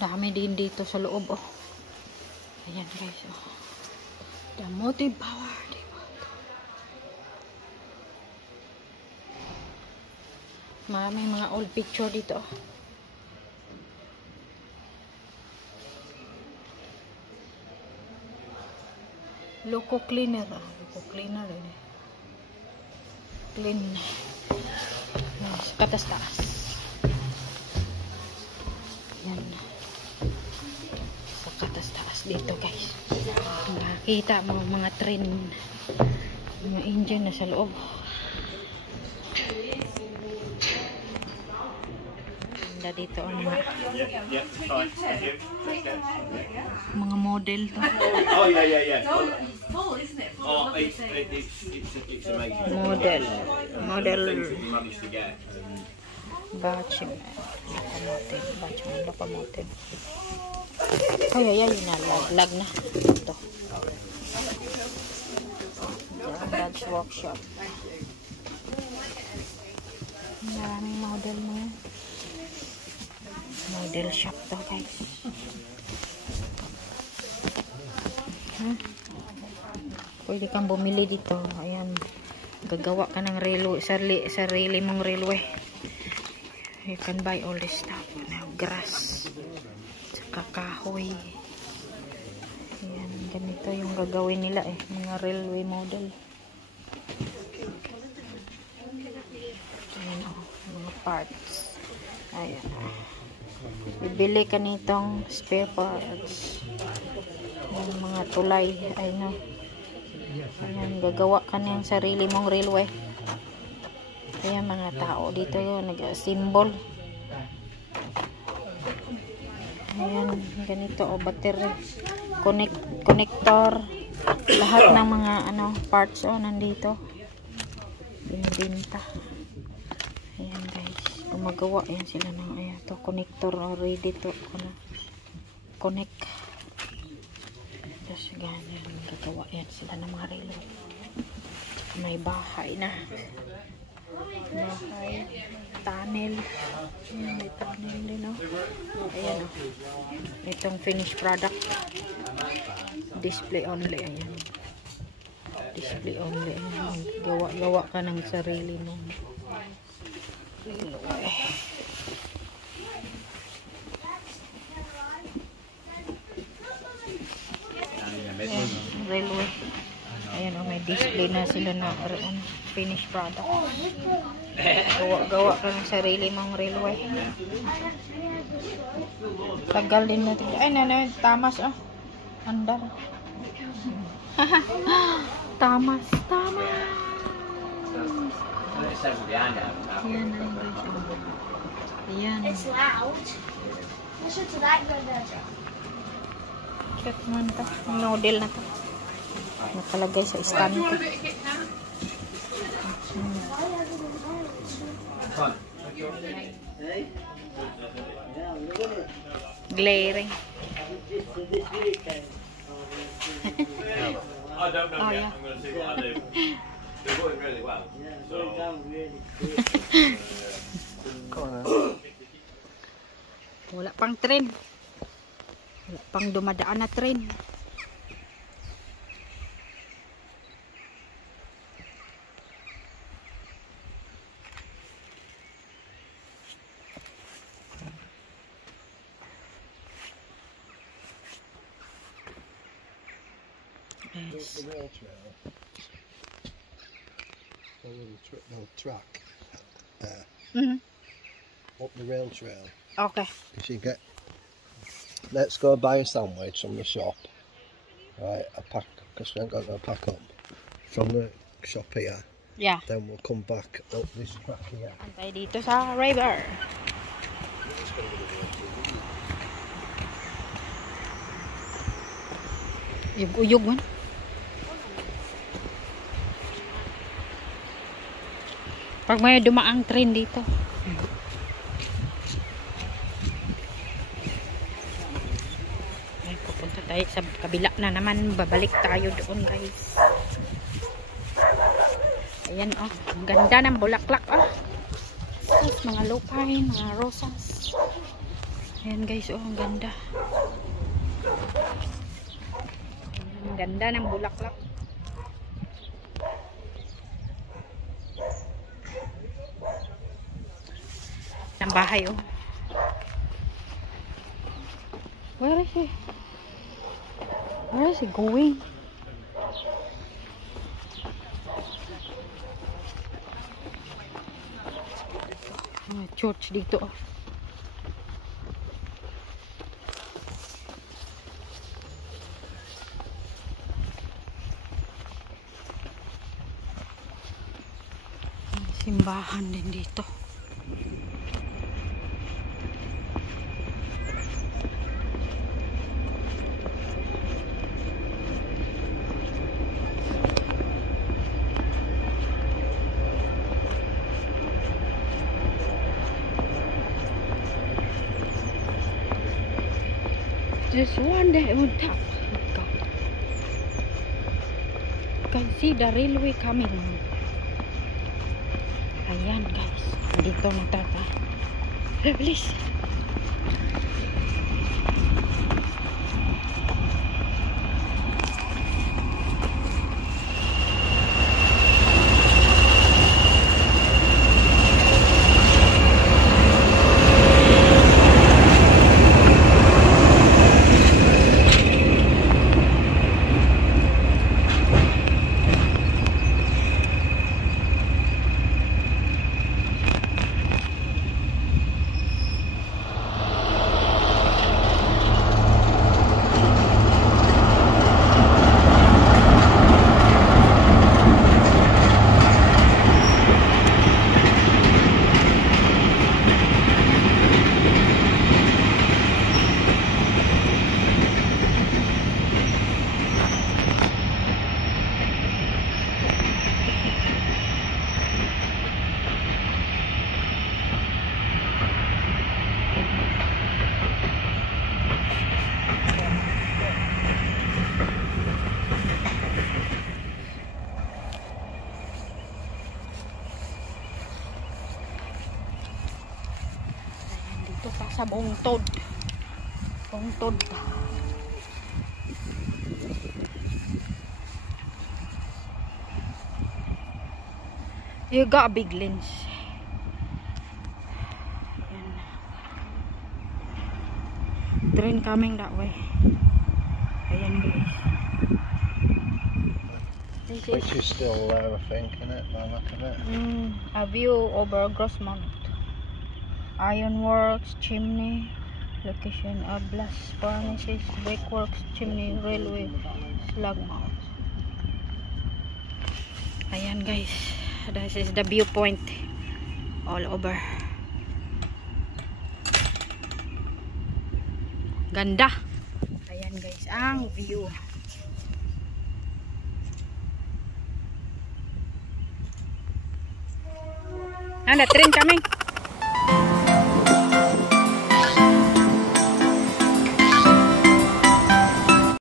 Dami din dito sa loob, oh. Ayan guys, oh. The motive power. Maraming mga old picture dito, oh. Loco cleaner, loco cleaner ini. Clean. Sa katas-taas. Yan. Sa katas-taas dito, guys. Makikita mo mga train, mga engine na sa loob. Ganda dito ang mga model to. Oh yeah. It's full, isn't it? Oh, it's amazing. Model. Managed to get. Batching locomotive. Ay, lag na. Ito. Dodge workshop. Maraming model mo yan. Model shop to, guys. Pwede kang bumili dito. Ayan. Gagawa ka ng railway, sarili mong railway. You can buy all this stuff. Grass. Saka kahoy. Ayan. Ganito yung gagawin nila, eh. Mga railway model. Ayan, oh. Mga parts. Ayan. Bibili ka nitong spare parts. Yung mga tulay. Ayan, ayan, gagawa ka ng sarili mong railway. Ayan, mga tao dito yun, nag-symbol. Ayan, ganito, o, battery, connector, lahat ng mga parts, nandito. Binibinta. Ayan, guys, gumagawa yan sila ng, ayan, to, connector, ready to, connect. Tapos, ganyan, gagawa yan sila ng mga railway. May bahay na. Bahay, tunnel. Ayan, may tunnel din, oh. Ayan, oh. Itong finished product. Display only. Ayan. Display only. Ayan. Gawa ka ng sarili mo. Railway. Ayan, railway. Ayan, oh, may display na sila na finished product. Gawa ka ng sarili mong railway. Tagal din natin. Ay, tamas, oh. Andar. Tamas. Ayan, ayan. It's loud. Listen to that good. Cute man to. Model na to. Nakalagay sa stand ko. Glaring. I don't know yet. I'm going to see what I do. They're going really well. Wala pang train. Wala pang dumadaan na train. Yes. The rail trail. A little track there. Up the rail trail. Okay. Because you get. Let's go buy a sandwich from the shop. Right, a pack, because we ain't got no pack up. From the shop here. Yeah. Then we'll come back up this track here. Antay dito sa river. Uyog man. Pag may dumaang train dito. Ay, pupunta tayo sa kabila na naman. Babalik tayo doon, guys. Ayan, oh. Ang ganda ng bulaklak, oh. Tapos, mga lupine, mga rosas. Ayan guys, oh, ang ganda. Ang ganda ng bulaklak. Ang bahay, oh. Where is he? Where is he going? Church dito. Simbahan din dito. There's one there on top. God. You can see the railway coming. Ayan guys. Dito natata. Please. Dito pa sa Bungtod. Bungtod. You got a big lens. Ayan. Train coming that way. Ayan guys. Which is still there, I think, isn't it? By the look of it. A view over Grossmont. Ironworks, chimney, location of blast furnaces, brickworks, chimney, railway, slag mount. Ayan guys, this is the viewpoint all over. Ganda. Ayan guys, ang view. Ada train coming.